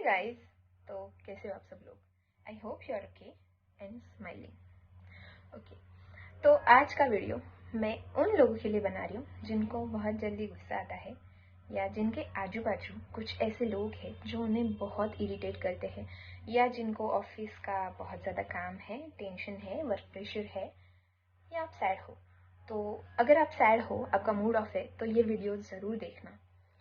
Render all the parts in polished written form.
Hi guys, तो कैसे हो आप सब लोग। I hope you are okay and smiling. Okay, तो आज का वीडियो मैं उन लोगों के लिए बना रही हूँ जिनको बहुत जल्दी गुस्सा आता है या जिनके आजू बाजू कुछ ऐसे लोग हैं जो उन्हें बहुत इरिटेट करते हैं या जिनको ऑफिस का बहुत ज़्यादा काम है, टेंशन है, वर्क प्रेशर है या आप सैड हो। तो अगर आप सैड हो, आपका मूड ऑफ है, तो ये वीडियो ज़रूर देखना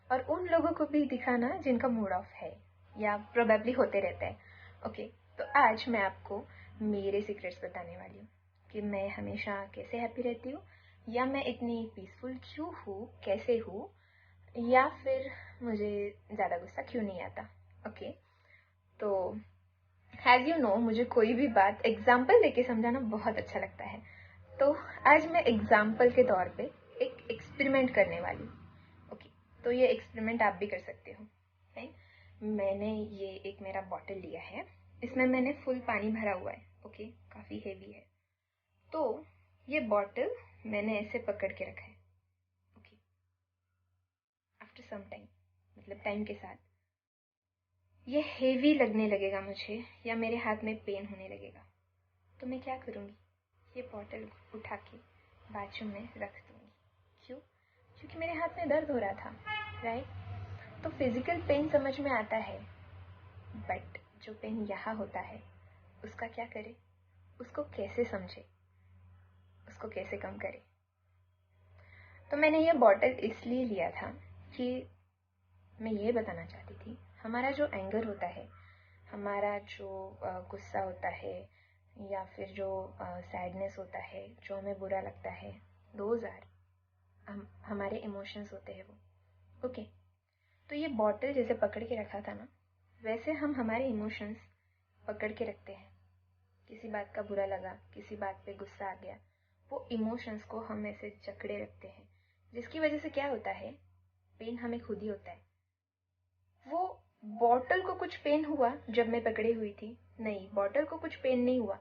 और उन लोगों को भी दिखाना जिनका मूड ऑफ है या प्रोबेबली होते रहता है। ओके, तो आज मैं आपको मेरे सीक्रेट्स बताने वाली हूँ कि मैं हमेशा कैसे हैप्पी रहती हूँ या मैं इतनी पीसफुल क्यों हूँ, कैसे हूँ, या फिर मुझे ज़्यादा गुस्सा क्यों नहीं आता। ओके, तो एज यू नो मुझे कोई भी बात एग्जाम्पल देके समझाना बहुत अच्छा लगता है। तो आज मैं एग्जाम्पल के तौर पे एक एक्सपेरिमेंट करने वाली हूँ। ओके, तो ये एक्सपेरिमेंट आप भी कर सकते हो। राइट, मैंने ये एक मेरा बॉटल लिया है, इसमें मैंने फुल पानी भरा हुआ है। ओके, काफ़ी हेवी है। तो ये बॉटल मैंने ऐसे पकड़ के रखा है। ओके, आफ्टर सम टाइम, मतलब टाइम के साथ ये हेवी लगने लगेगा मुझे या मेरे हाथ में पेन होने लगेगा। तो मैं क्या करूँगी, ये बॉटल उठा के बाथरूम में रख दूँगी। क्यों? क्योंकि मेरे हाथ में दर्द हो रहा था। राइट, तो फिजिकल पेन समझ में आता है, बट जो पेन यहाँ होता है उसका क्या करे, उसको कैसे समझे, उसको कैसे कम करे। तो मैंने ये बॉटल इसलिए लिया था कि मैं ये बताना चाहती थी, हमारा जो एंगर होता है, हमारा जो गुस्सा होता है या फिर जो सैडनेस होता है, जो हमें बुरा लगता है, दोज आर हमारे इमोशंस होते हैं वो। ओके, तो ये बॉटल जैसे पकड़ के रखा था ना, वैसे हम हमारे इमोशंस पकड़ के रखते हैं। किसी बात का बुरा लगा, किसी बात पे गुस्सा आ गया, वो इमोशंस को हम ऐसे जकड़े रखते हैं, जिसकी वजह से क्या होता है, पेन हमें खुद ही होता है। वो बॉटल को कुछ पेन हुआ जब मैं पकड़े हुई थी? नहीं, बॉटल को कुछ पेन नहीं हुआ,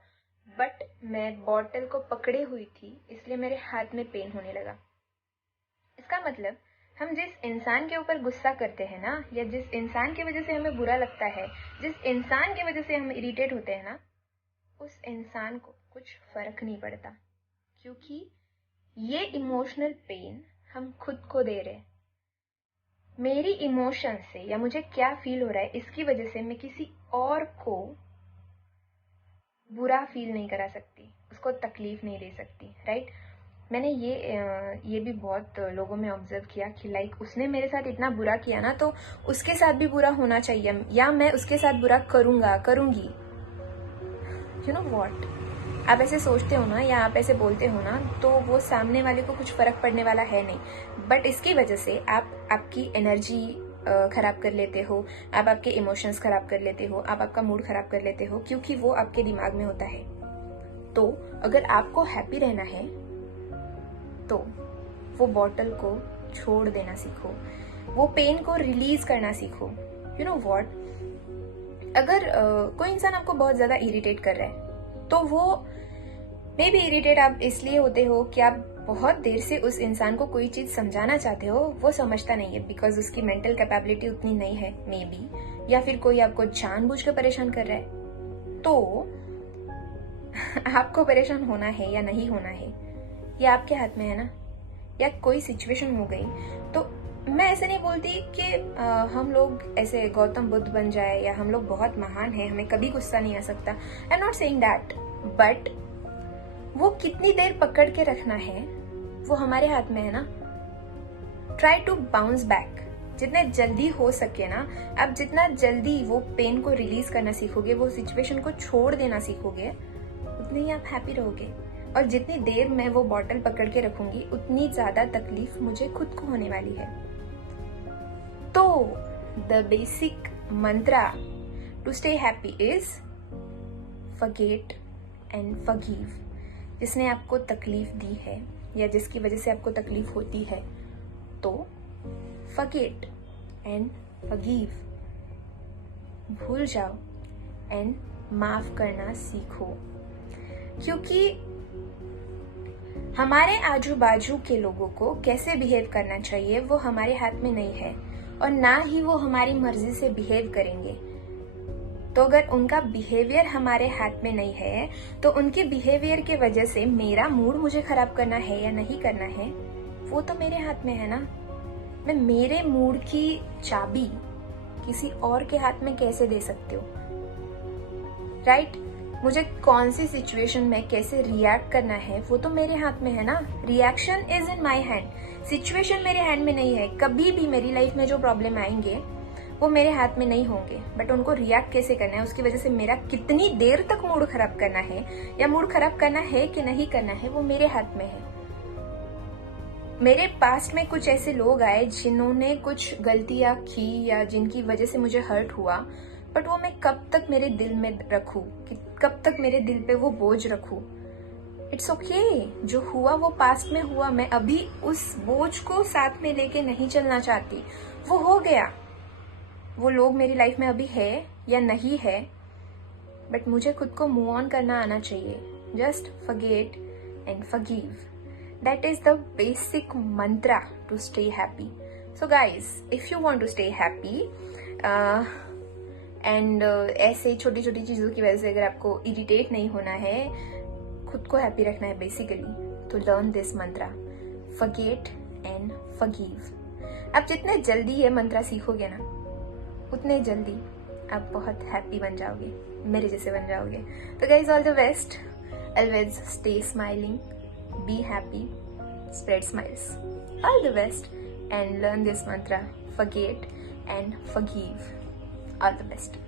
बट मैं बॉटल को पकड़े हुई थी इसलिए मेरे हाथ में पेन होने लगा। इसका मतलब हम जिस इंसान के ऊपर गुस्सा करते हैं ना, या जिस इंसान की वजह से हमें बुरा लगता है, जिस इंसान की वजह से हम इरिटेट होते हैं ना, उस इंसान को कुछ फर्क नहीं पड़ता, क्योंकि ये इमोशनल पेन हम खुद को दे रहे हैं। मेरी इमोशन से या मुझे क्या फील हो रहा है इसकी वजह से मैं किसी और को बुरा फील नहीं करा सकती, उसको तकलीफ नहीं दे सकती। राइट, मैंने ये भी बहुत लोगों में ऑब्जर्व किया कि लाइक उसने मेरे साथ इतना बुरा किया ना, तो उसके साथ भी बुरा होना चाहिए या मैं उसके साथ बुरा करूंगी। यू नो व्हाट, आप ऐसे सोचते हो ना या आप ऐसे बोलते हो ना, तो वो सामने वाले को कुछ फर्क पड़ने वाला है नहीं, बट इसकी वजह से आप आपकी एनर्जी खराब कर लेते हो, आप आपके इमोशंस खराब कर लेते हो, आप आपका मूड खराब कर लेते हो, क्योंकि वो आपके दिमाग में होता है। तो अगर आपको हैप्पी रहना है तो वो बॉटल को छोड़ देना सीखो, वो पेन को रिलीज करना सीखो। यू नो व्हाट, अगर कोई इंसान आपको बहुत ज्यादा इरिटेट कर रहा है, तो वो मे बी इरिटेट आप इसलिए होते हो कि आप बहुत देर से उस इंसान को कोई चीज समझाना चाहते हो, वो समझता नहीं है बिकॉज उसकी मेंटल कैपेबिलिटी उतनी नहीं है मे बी, या फिर कोई आपको जानबूझ के परेशान कर रहा है। तो आपको परेशान होना है या नहीं होना है ये आपके हाथ में है ना। या कोई सिचुएशन हो गई, तो मैं ऐसे नहीं बोलती कि हम लोग ऐसे गौतम बुद्ध बन जाए या हम लोग बहुत महान हैं, हमें कभी गुस्सा नहीं आ सकता। I am not saying that, but वो कितनी देर पकड़ के रखना है वो हमारे हाथ में है ना। ट्राई टू बाउंस बैक, जितने जल्दी हो सके ना, आप जितना जल्दी वो पेन को रिलीज करना सीखोगे, वो सिचुएशन को छोड़ देना सीखोगे, उतने ही आप हैप्पी रहोगे। और जितनी देर मैं वो बॉटल पकड़ के रखूंगी उतनी ज्यादा तकलीफ मुझे खुद को होने वाली है। तो the basic mantra to stay happy is forget and forgive. जिसने आपको तकलीफ दी है या जिसकी वजह से आपको तकलीफ होती है, तो फॉरगेट एंड फॉरगिव, भूल जाओ एंड माफ करना सीखो। क्योंकि हमारे आजू बाजू के लोगों को कैसे बिहेव करना चाहिए वो हमारे हाथ में नहीं है, और ना ही वो हमारी मर्जी से बिहेव करेंगे। तो अगर उनका बिहेवियर हमारे हाथ में नहीं है तो उनके बिहेवियर के वजह से मेरा मूड मुझे खराब करना है या नहीं करना है, वो तो मेरे हाथ में है ना। मैं मेरे मूड की चाबी किसी और के हाथ में कैसे दे सकती हूँ, राइट? मुझे कौन सी सिचुएशन में कैसे रिएक्ट करना है वो तो मेरे हाथ में है ना। Reaction is in my hand, situation मेरे हैंड में नहीं है। कभी भी मेरी लाइफ में जो प्रॉब्लम आएंगे वो मेरे हाथ में नहीं होंगे, बट उनको रिएक्ट कैसे करना है, उसकी वजह से मेरा कितनी देर तक मूड खराब करना है या मूड खराब करना है कि नहीं करना है, वो मेरे हाथ में है। मेरे पास्ट में कुछ ऐसे लोग आए जिन्होंने कुछ गलतियां की या जिनकी वजह से मुझे हर्ट हुआ, बट वो मैं कब तक मेरे दिल में रखूं, कब तक मेरे दिल पे वो बोझ रखूं। इट्स ओके, जो हुआ वो पास्ट में हुआ। मैं अभी उस बोझ को साथ में लेके नहीं चलना चाहती, वो हो गया। वो लोग मेरी लाइफ में अभी है या नहीं है, बट मुझे खुद को मूव ऑन करना आना चाहिए। Just forget and forgive, that is the basic mantra to stay happy. So guys, if you want to stay happy and ऐसे छोटी छोटी चीजों की वजह से अगर आपको इरिटेट नहीं होना है, खुद को हैप्पी रखना है बेसिकली, तो learn this Mantra, forget and forgive. आप जितने जल्दी ये मंत्रा सीखोगे ना, उतने जल्दी आप बहुत हैप्पी बन जाओगे, मेरे जैसे बन जाओगे। तो guys, all the best, always stay smiling, be happy, spread smiles. All the best and learn this mantra, forget and forgive. All the best.